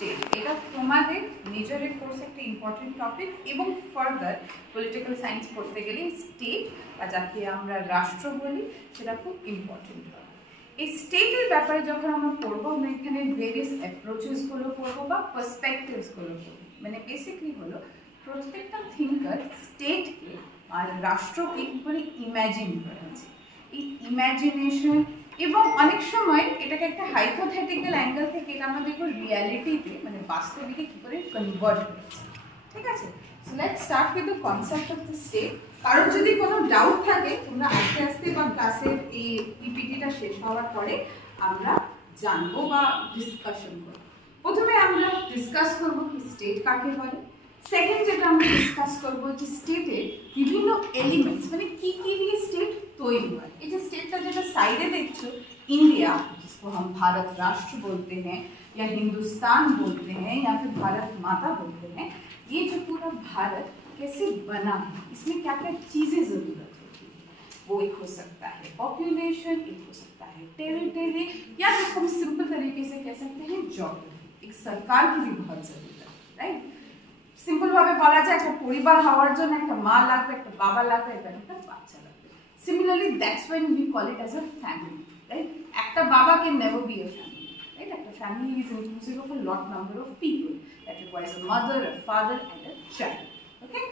State, এটা তোমাদের মেজরের কোর্সে একটা ইম্পর্টেন্ট টপিক এবং ফার্দার পলিটিক্যাল সায়েন্স পড়তে গেলে স্টেট বা যাকে আমরা রাষ্ট্র বলি সেটা খুব ইম্পর্টেন্ট হয়। এই স্টেটের ব্যাপারে যখন আমরা পড়বো আমরা এখানে ভেরিয়াস অ্যাপ্রোচেসগুলো পড়বো বা পার্সপেক্টিভসগুলো পড়বো। মানে বেসিকলি হলো প্রত্যেকটা থিঙ্কার স্টেটকে আর রাষ্ট্রকে কী করে ইম্যাজিন করেছে, এই ইম্যাজিনেশন এবং অনেক সময় এটাকে একটা হাইপোথেটিক্যাল অ্যাঙ্গেল থেকে এটা আমরা দেখবো রিয়ালিটিতে মানে বাস্তবিকে কী করে কনভার্ট হয়েছে। ঠিক আছে, so let's start with the concept of the state. কারোর যদি কোনো ডাউট থাকে তোমরা আস্তে আস্তে বা ক্লাসের এই পিপিটিটা শেষ হওয়ার পরে আমরা জানবো বা ডিসকাশন করবো। প্রথমে আমরা ডিসকাস করবো কি স্টেট কাকে বলে। সেকেন্ড যেটা আমরা ডিসকাস করবো যে স্টেটের বিভিন্ন এলিমেন্টস মানে কি কি দিয়ে স্টেট তৈরি হয়। এই যে স্টেটটা যেটা সাइडে देखो इंडिया, जिसको हम भारत राष्ट्र बोलते हैं या हिंदुस्तान बोलते हैं या फिर भारत माता बोलते हैं, ये जो पूरा भारत कैसे बना है, इसमें क्या क्या चीज़ें ज़रूरत होती है। वो एक हो सकता है पॉपुलेशन, एक हो सकता है टेरिटरी, या फिर हम सिंपल तरीके से कह सकते हैं ज्योग्राफी। एक सरकार की भी बहुत ज़रूरत है, राइट। सिंपल भावे বলা যায় একটা পরিবার হওয়ার জন্য একটা মা লাগবে, একটা বাবা লাগবে, একটা বাচ্চা লাগবে। Similarly, that's when we call it as a family, right? একটা বাবা can never be a family, right? একটা family is inclusive of a lot number of people that requires a mother, a father and a child. Okay?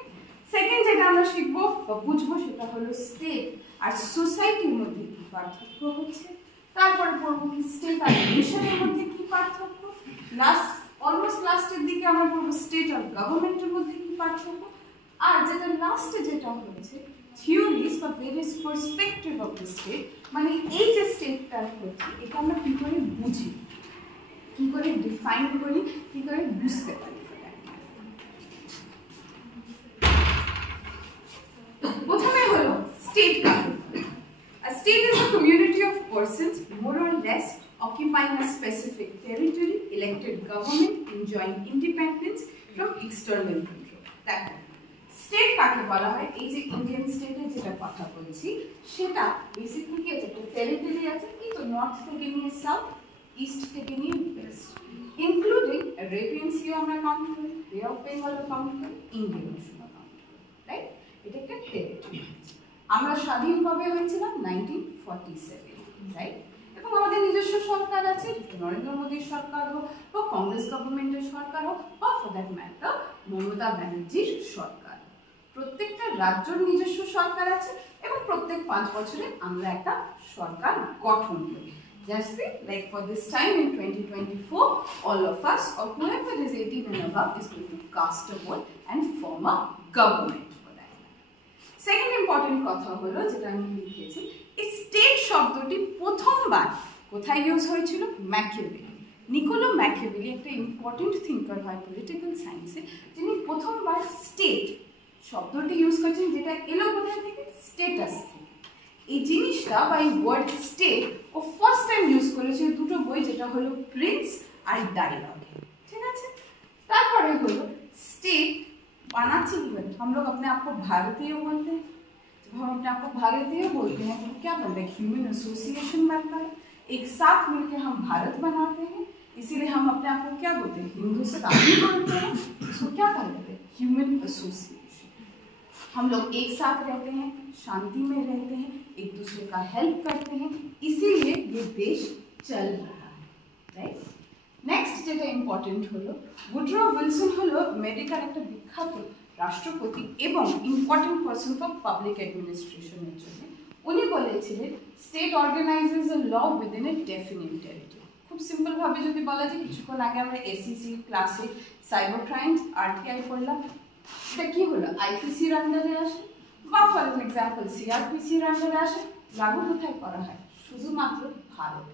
Second যেটা আমরা শিখবো বা বুঝবো সেটা হলো স্টেট আর সোসাইটির মধ্যে কি পার্থক্য হচ্ছে। তারপরে পড়বো কি স্টেট আর নেশনের মধ্যে কি পার্থক্য। অলমোস্ট লাস্টের দিকে আমরা পড়বো স্টেট আর গভর্নমেন্টের মধ্যে কি পার্থক্য। আর যেটা লাস্টে যেটা হচ্ছে থিওরিজ বা various perspective of the state, মানে এই যে স্টেটটা হচ্ছে এটা আমরা কী করে বুঝি, কী করে ডিফাইন করি, কী করে বুঝতে পারি। প্রথমে হলো স্টেট কাকে বলে। A state is a community of persons more or less occupying a specific territory, elected government, enjoying independence from external control. That state কাকে বলা হয়, এই যে ইন্ডিয়ান স্টেটের যেটা কথা বলছি সেটা বেসিক্যালি কি আছে, টেরিটরি আছে এই তো নর্থ থেকে নিয়ে সাউথ, ইস্ট থেকে নিয়ে ওয়েস্ট, ইনক্লুডিং অ্যারাবিয়ান সি আমরা কাউন্ট করি, বে অফ বেঙ্গলও কাউন্ট করি, ইন্ডিয়ান ওশানও কাউন্ট করি, রাইট। এটা একটা টেরিটরি। আমরা স্বাধীন কবে হয়েছিলাম 1947, রাইট। এবং আমাদের নিজস্ব সরকার আছে, নরেন্দ্র মোদীর সরকার হোক বা কংগ্রেস গভর্নমেন্টের সরকার হোক বা ফর দ্যাট ম্যাটার মমতা ব্যানার্জির সরকার, প্রত্যেকটা রাজ্যের নিজস্ব সরকার আছে এবং প্রত্যেক 5 বছরে আমরা একটা সরকার গঠন করি। Just say, like for this time in 2024, all of us or whoever is 18 and above is going to cast a vote and form a government for that. Second important কথা হলো যেটা আমি লিখেছি, এই স্টেট শব্দটি প্রথমবার কোথায় ইউজ হয়েছিল, ম্যাকিয়াভেলি। নিকোলো ম্যাকিয়াভেলি একটা ইম্পর্টেন্ট থিঙ্কার হয় পলিটিক্যাল সায়েন্সে, যিনি প্রথমবার স্টেট শব্দটি ইউজ করেছেন, যেটা এলো কোথায় থেকে, স্টেটাস থেকে। এই জিনিসটা বা এই ওয়ার্ড স্টেট ও ফার্স্ট টাইম ইউজ করেছে দুটো বই, যেটা হলো প্রিন্স আর ডায়লগে, ঠিক আছে। তারপরে হলো স্টেট बनाते हुए हम लोग अपने आप को भारतीय बोलते हैं। जब हम अपने आप को भारतीय बोलते हैं तो क्या बनता है, ह्यूमन एसोसिएशन बनता है, एक साथ मिलकर हम भारत बनाते हैं, इसीलिए हम अपने आप को क्या बोलते हैं, हिंदुस्तानी बोलते हैं। इसको क्या कहते हैं, ह्यूमन एसोसिएशन। हम लोग एक साथ रहते हैं, शांति में रहते हैं, एक दूसरे का हेल्प करते हैं, इसीलिए ये देश चल रहा है, राइट। नेक्स्ट যেটা ইম্পর্টেন্ট হলো উড্রো উইলসন হলো আমেরিকার একটা বিখ্যাত রাষ্ট্রপতি এবং ইম্পর্টেন্ট পারসন ফর পাবলিক অ্যাডমিনিস্ট্রেশনের জন্য। উনি বলেছিলেন state organizes a law within a definite territory. খুব সিম্পল ভাবে যদি বলা যায়, কিছুক্ষণ আগে আমরা এসিসি ক্লাসে সাইবার ক্রাইমস আরটিআই পড়লাম, এটা কি হলো আইপিসির আন্ডারে আসে বা ফর এক্সাম্পল সিআরপিসির আন্ডারে আসে। লাগু কোথায় করা হয়, শুধুমাত্র Bharat.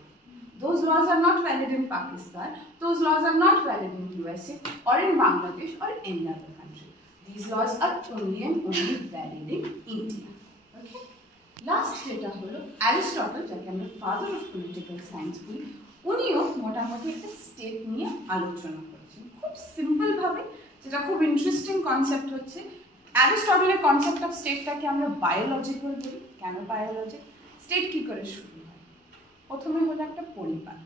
Those laws are not valid in Pakistan, those laws are not valid in USA or in Bangladesh or any other country. These laws are only and only valid in India. Okay? Last যেটা হলো Aristotle, যাকে আমরা father of political science বলি, উনিও মোটামুটি একটা state নিয়ে আলোচনা করেছেন খুব সিম্পল ভাবে, যেটা খুব ইন্টারেস্টিং কনসেপ্ট হচ্ছে অ্যারিস্টটলের কনসেপ্ট অফ স্টেটটাকে আমরা বায়োলজিক্যাল বলি। কেন বায়োলজি? স্টেট কি করে শুরু হয়, প্রথমে হলো একটা পরিবার,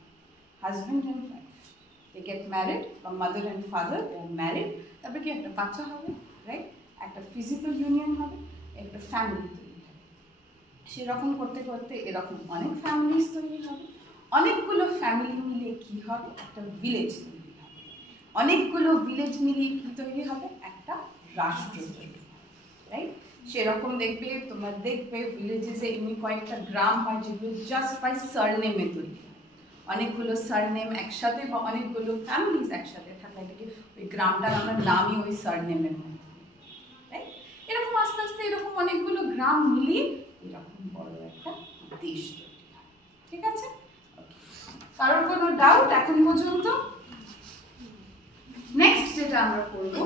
husband and wife, they get married, বা mother and father they are married, তারপরে কি একটা বাচ্চা হবে, রাইট, একটা ফিজিক্যাল ইউনিয়ন হবে, একটা ফ্যামিলি তৈরি হবে। সেরকম করতে করতে এরকম অনেক ফ্যামিলিজ তৈরি হবে, অনেকগুলো ফ্যামিলি মিলে কি হবে, একটা ভিলেজ তৈরি হবে, অনেকগুলো ভিলেজ মিলিয়ে কি তৈরি হবে, একটা রাষ্ট্র তৈরি হবে, রাইট। সেরকম দেখবে, তোমরা দেখবে ভিলেজেসে এমনি কয়েকটা গ্রাম হয় যেগুলো জাস্ট বাই সারনেমে তৈরি হয়, অনেকগুলো সারনেম একসাথে বা অনেকগুলো ফ্যামিলিজ একসাথে থাকলে এটাকে ওই গ্রামটার আমরা নামই ওই সারনেমের মধ্যে, রাইট। এরকম আস্তে আস্তে এরকম অনেকগুলো গ্রাম মিলিয়ে এরকম বড় একটা দেশ তৈরি হয়, ঠিক আছে। কারোর কোনো ডাউট এখন পর্যন্ত? নেক্সট যেটা আমরা করব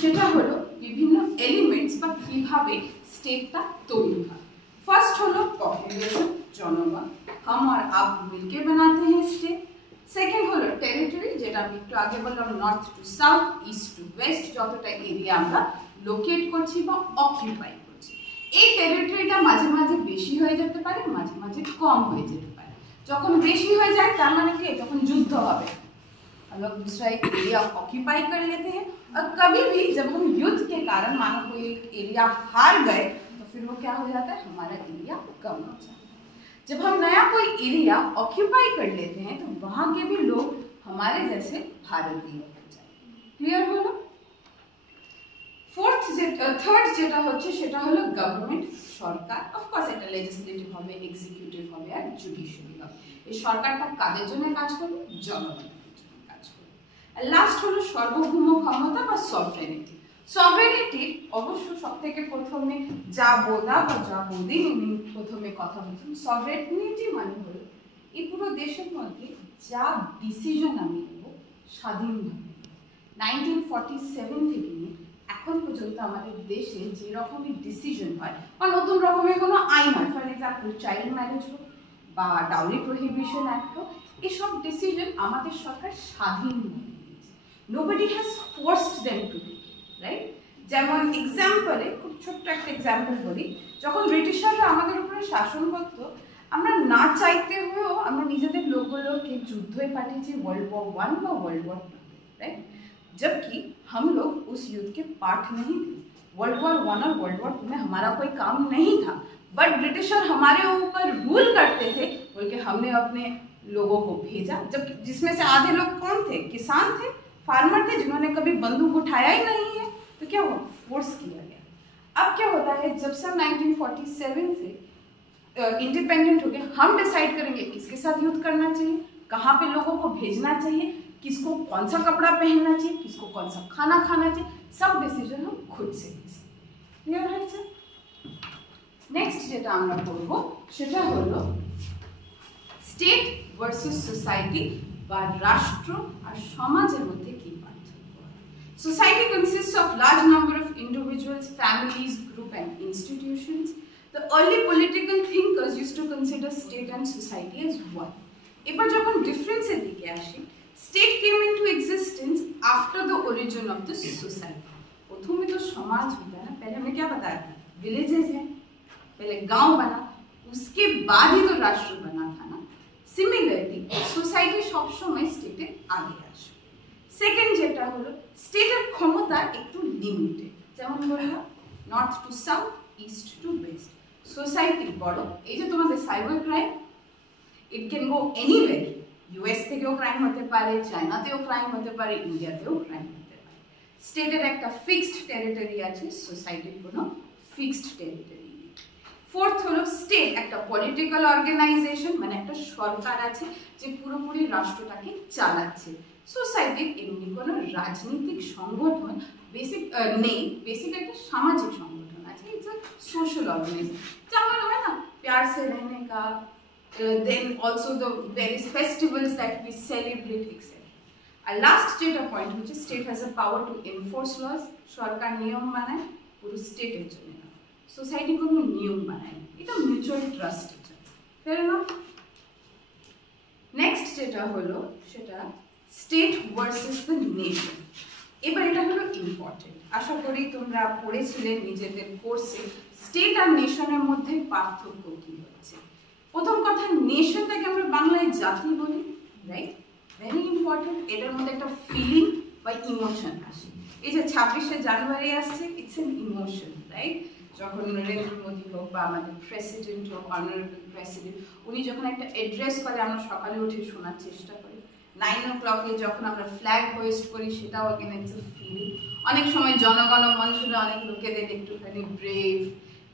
সেটা হলো বিভিন্ন এলিমেন্টস বা কিভাবে স্টেটটা তৈরি হয়। ফার্স্ট হলো পপুলেশন, জনগণ, हम और आप मिलके बनाते हैं स्टेट। সেকেন্ড হলো টেরিটরি, যেটা আমি একটু আগে বললাম, north two south, east two West, যতটা এরিয়া আমরা লোকেট করছি বা অকিউপাই করছি। এই টেরিটরিটা মাঝে মাঝে বেশি হয়ে যেতে পারে, মাঝে মাঝে কম হয়ে যেতে পারে। যখন বেশি হয়ে যায় তার মানে কি, যখন যুদ্ধ হবে, हम लोग दूसरा एक एरिया ऑक्यूपाई कर लेते हैं। और कभी भी जब हम युद्ध के कारण मानो कोई एक एरिया हार गए तो फिर वो क्या हो जाता है, हमारा एरिया कम हो जाता है। जब हम नया कोई एरिया ऑक्यूपाई कर लेते हैं तो वहाँ के भी लोग हमारे जैसे भारतीय हो जाएंगे। क्लियर হলো? থার্ড যেটা হচ্ছে সেটা হলো গভর্নমেন্ট, সরকার। অফকোর্স একটা লেজিসলেটিভ হবে, এক্সিকিউটিভ হবে আর জুডিশিয়ারি হবে। এই সরকারটা কাদের জন্য কাজ করবে, জনগণের জন্য কাজ করবে। আর লাস্ট হলো সার্বভৌম ক্ষমতা বা সভরেনিটি। সভরেনিটির অবশ্য সবথেকে প্রথমে যা বোধা বা যা বোধি উনি প্রথমে কথা বলছেন, সভরেনিটি মানে হলো এই পুরো দেশের মধ্যে যা ডিসিশন আমি নেব স্বাধীনভাবে। 1947 থেকে নিয়ে এখন পর্যন্ত আমাদের দেশে যে রকমই ডিসিশন হয় বা নতুন রকমের কোনো আইন হয়, ফর এক্সাম্পল চাইল্ড ম্যারেজ হোক বা ডাউরি প্রহিবিশন অ্যাক্ট হোক, এসব ডিসিশন আমাদের সরকার স্বাধীনভাবে নিয়েছে। Nobody has forced them to take, right. যেমন এক্সাম্পলে খুব ছোট্ট একটা এক্সাম্পল বলি, যখন ব্রিটিশাররা আমাদের উপরে শাসন করত, আমরা না চাইতে হয়েও আমরা নিজেদের লোকগুলোকে যুদ্ধে পাঠিয়েছি वर्ल्ड वॉर 1 বা वर्ल्ड वॉर 2, राइट। जबकि हम लोग उस युद्ध के पार्ट नहीं थे। वर्ल्ड वॉर 1 और वर्ल्ड वॉर 2 में हमारा कोई काम नहीं था, बट ब्रिटिशर हमारे ऊपर रूल करते थे बोल के हमने अपने लोगों को भेजा, जब जिसमें से आधे लोग कौन थे, किसान थे, फार्मर थे, जिन्होंने कभी बंदूक उठाया ही नहीं है। तो क्या हुआ, फोर्स किया गया। अब क्या होता है, जब से 1947 से इंडिपेंडेंट हो गए, हम डिसाइड करेंगे किसके साथ युद्ध करना चाहिए, कहाँ पे लोगों को भेजना चाहिए, किसको कौन सा कपड़ा पहनना चाहिए, किसको कौन सा खाना खाना चाहिए, सब डिसीजन हम खुद से ले सकते हैं। क्लियर है सर? नेक्स्ट যেটা আমরা করব সেটা হলো স্টেট ভার্সেস সোসাইটি বা রাষ্ট্র আর সমাজের মধ্যে কি পার্থক্য। Society consists of large number of individuals, families, group and institutions. The early political thinkers used to consider state and society as one. এবার যখন ডিফারেন্সের দিকে আসি, state came into existence after the origin of the society. प्रथम तो समाज होता है ना, पहले हमने क्या बताया था, विलेजेस हैं, पहले गांव बना, उसके बाद ही तो राष्ट्र बना था ना। सिमिलरली सोसाइटी सब समय स्टेटे आगे আসে। सेकेंड যেটা হলো স্টেটের ক্ষমতা একটু লিমিটেড, যেমন বললাম north two south, east two West. Society বড়, এই যে তোমাদের cyber crime, it can go anywhere, US থেকেও ক্রাইম হতে পারে, চায়নাতেও ক্রাইম হতে পারে, ইন্ডিয়াতেও ক্রাইম হতে পারে। স্টেটের একটা ফিক্সড টেরিটরি আছে, সোসাইটির কোনো ফিক্সড টেরিটরি নেই। ফোর্থ হলো স্টেট একটা পলিটিক্যাল অর্গানাইজেশন, মানে একটা সরকার আছে যে পুরোপুরি রাষ্ট্রটাকে চালাচ্ছে। সোসাইটির এমনি কোনো রাজনৈতিক সংগঠন বেসিক নেই, বেসিক একটা সামাজিক সংগঠন আছে, ইটস আ সোশ্যাল অর্গানাইজেশন। যেমন হয় না प्यार से रहने का, then also the various festivals that we celebrate etc. আর লাস্ট যেটা পয়েন্ট হচ্ছে state has a power to enforce laws, সরকার নিয়ম বানায় পুরো স্টেটের জন্য, সোসাইটি কোনো নিয়ম বানায়, এটা মিউচুয়াল ট্রাস্টের জন্য। ফের না নেক্সট যেটা হলো সেটা স্টেট ভার্সেস দ্য নেশন। এবার এটা হলো ইম্পর্টেন্ট, আশা করি তোমরা পড়েছিলে নিজেদের কোর্সে স্টেট আর নেশনের মধ্যে পার্থক্য কি হচ্ছে। প্রথম কথা, নেশনটাকে আমরা বাংলায় জাতি বলি, রাইট, ভেরি ইম্পর্টেন্ট, এটার মধ্যে একটা ফিলিং বা ইমোশন আসে। এই যে 26শে জানুয়ারি আসছে, ইটস এন ইমোশন, রাইট? যখন নরেন্দ্র মোদী হোক বা আমাদের প্রেসিডেন্ট হোক, অনারেবল প্রেসিডেন্ট, উনি যখন একটা অ্যাড্রেস করে আমরা সকালে উঠে শোনার চেষ্টা করি। 9 o'clock যখন আমরা ফ্ল্যাগ হোয়েস্ট করি, সেটাও অ্যাগেন ইটস এ ফিলিং। অনেক সময় জনগণ মন শুনে অনেক লোকেদের একটুখানি ব্রেভ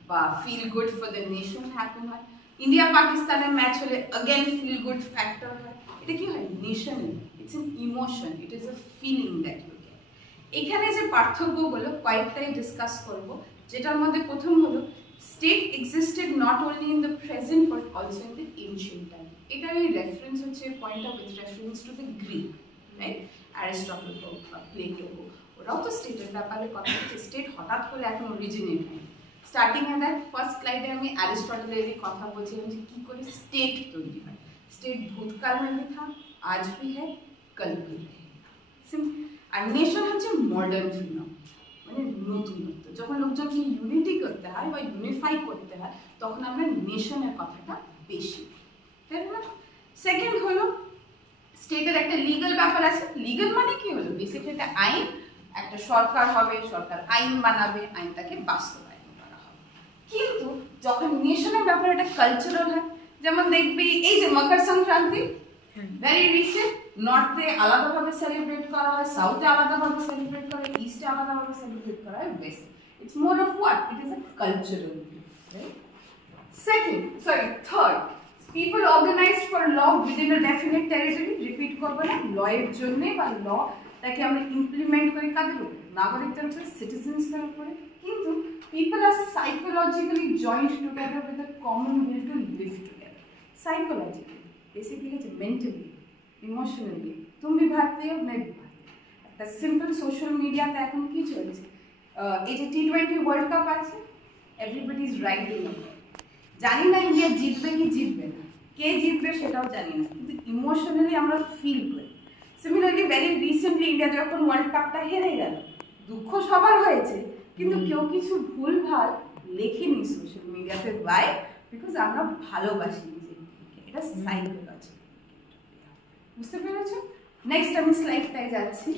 বা feel good for the nation happen হয়। ইন্ডিয়া পাকিস্তানের ম্যাচ হলে অ্যাগেন ফিল গুড ফ্যাক্টর হয়। এটা কি হয়? National, it's an emotion, it is a feeling that you get. এখানে যে পার্থক্যগুলো কয়েকটাই ডিসকাস করব, যেটার মধ্যে প্রথম হলো state existed not only in the present but also in the ancient time. এটার এই রেফারেন্স হচ্ছে পয়েন্টটা with reference to the Greek, right? Aristotle হোক বা প্লেটো হোক, ওরাও তো স্টেটের ব্যাপারে কথা হচ্ছে। স্টেট হঠাৎ করে এখন অরিজিনেট হয়। স্টার্টিংয়ে দেখ, ফার্স্ট স্লাইডে আমি অ্যারিস্টটলেরই কথা বলছিলাম যে কী করে স্টেট তৈরি হয়। স্টেট ভূতকাল में भी था, आज भी है, कल भी है। আর নেশন হচ্ছে মডার্ন ফিনম, মানে নতুনত্ব। যখন লোকজনকে ইউনিটি করতে হয় বা ইউনিফাই করতে হয়, তখন আমরা নেশনের কথাটা বেশি, তাই না? সেকেন্ড হলো স্টেটের একটা লিগাল ব্যাপার আছে। লিগাল মানে কি হলো? বেসিক্যালি একটা আইন, একটা সরকার হবে, সরকার আইন বানাবে, আইনটাকে বাস্তবায়ন করা হবে। কিন্তু যখন নেশনের ব্যাপারে একটা কালচারাল হয়, যেমন দেখবি এই যে মকর সংক্রান্তি, ভেরি রিসেন্ট, নর্থে আলাদাভাবে সেলিব্রেট করা হয়, সাউথে আলাদাভাবে সেলিব্রেট করা হয়, ইস্টে আলাদাভাবে সেলিব্রেট করা হয়, West. It's more of what? It is a cultural thing, right? Third, people organized for law within a definite territory. Repeat করবো না, ল এর জন্য বা ল তাকে আমরা ইমপ্লিমেন্ট করি কাদের উপরে? নাগরিকদের উপরে, সিটিজেন্সদের উপরে। কিন্তু people are psychologically joined together with a common will to live together. Psychologically, basically it's mentally, emotionally. तुम भी भारतीय हो, मैं भी भारतीय। একটা সিম্পল সোশ্যাল মিডিয়াতে এখন কি চলছে? এই যে T20 ওয়ার্ল্ড কাপ আছে, এভরিবডি ইজ রাইটিং অ্যাবাউট। জানি না ইন্ডিয়া জিতবে কি জিতবে না, কে জিতবে সেটাও জানি না, কিন্তু ইমোশনালি আমরা ফিল করি। সিমিলারলি ভেরি রিসেন্টলি ইন্ডিয়া যখন ওয়ার্ল্ড কাপটা হেরে গেল, দুঃখ সবার হয়েছে, কিন্তু কেউ কিছু ভুল ভাল লেখেনি সোশ্যাল মিডিয়াতে। বাই বিকজ আমরা ভালোবাসি নিজেকে। এটা সাইকোলজি, বুঝতে পেরেছো? নেক্সট আমি স্লাইডটায় যাচ্ছি।